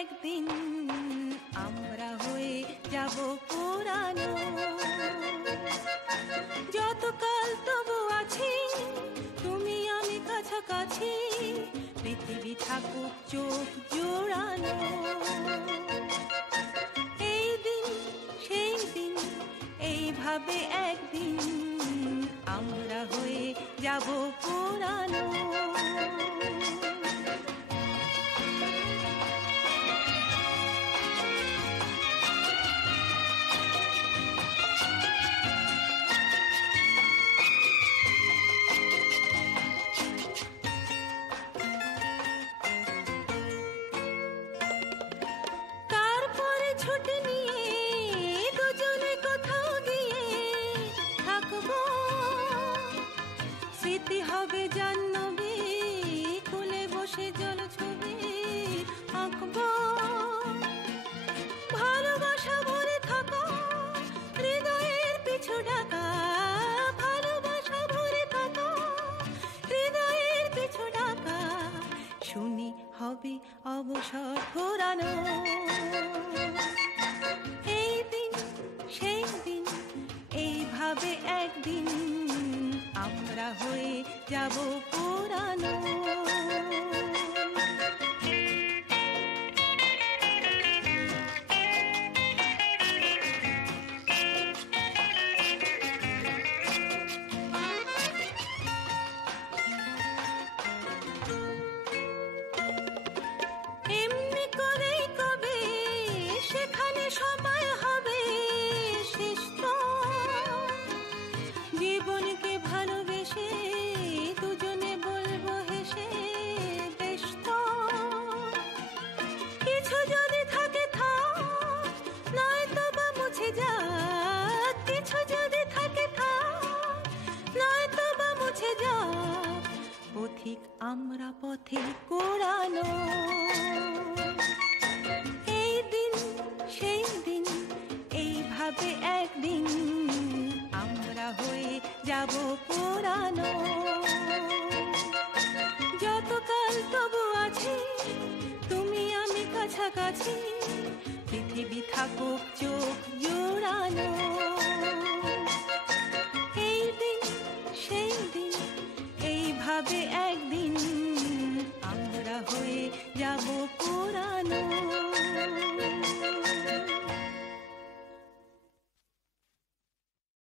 একদিন আমরা হয়ে যাব পুরানো। যতকাল তবু আছি তুমি আমি কাছাকাছি, পৃথিবী থাকুক চোখ জোড়ানো। এই দিন সেই দিন এইভাবে একদিন আমরা হয়ে যাব পুরানো। তারপরে ছুটি নিয়ে দুজনে কোথাও গিয়ে থাকবো, স্মৃতি হবে জাহ্নবী, কোলে বসে জলছবি আঁকবো। ভালোবাসা ভরে থাকা হৃদয়ের পিছু ডাকা, ভালোবাসা ভরে থাকা হৃদয়ের পিছু ডাকা, শুনি হবে অবসর ঘোরানো। এই দিন সেই দিন এইভাবে একদিন আমরা হয়ে যাব পুরানো। এমনি করেই কবে সেখানে সময় হবে শেষ তো, জীবনকে ভালোবেসে দুজনে বলবো হেসে বেশ তো। কিছু যদি থাকে থাক, নয়তো বা মুছে যাক, কিছু যদি থাকে থাক, নয়তো বা মুছে যাক, পথিক আমরা পথে কোরানো। এই দিন সেই দিন এইভাবে একদিন আমরা হয়ে যাব পুরানো। যতকাল তবু আছি তুমি আমি কাছাকাছি, পৃথিবী থাকুক চোখ জোড়ানো। এই দিন সেই দিন এইভাবে একদিন আমরা হয়ে যাব পুরানো।